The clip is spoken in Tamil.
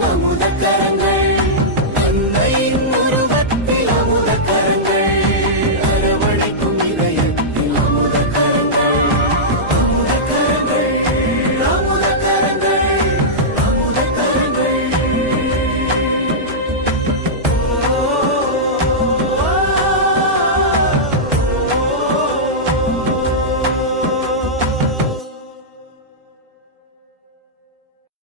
மனமுண்டு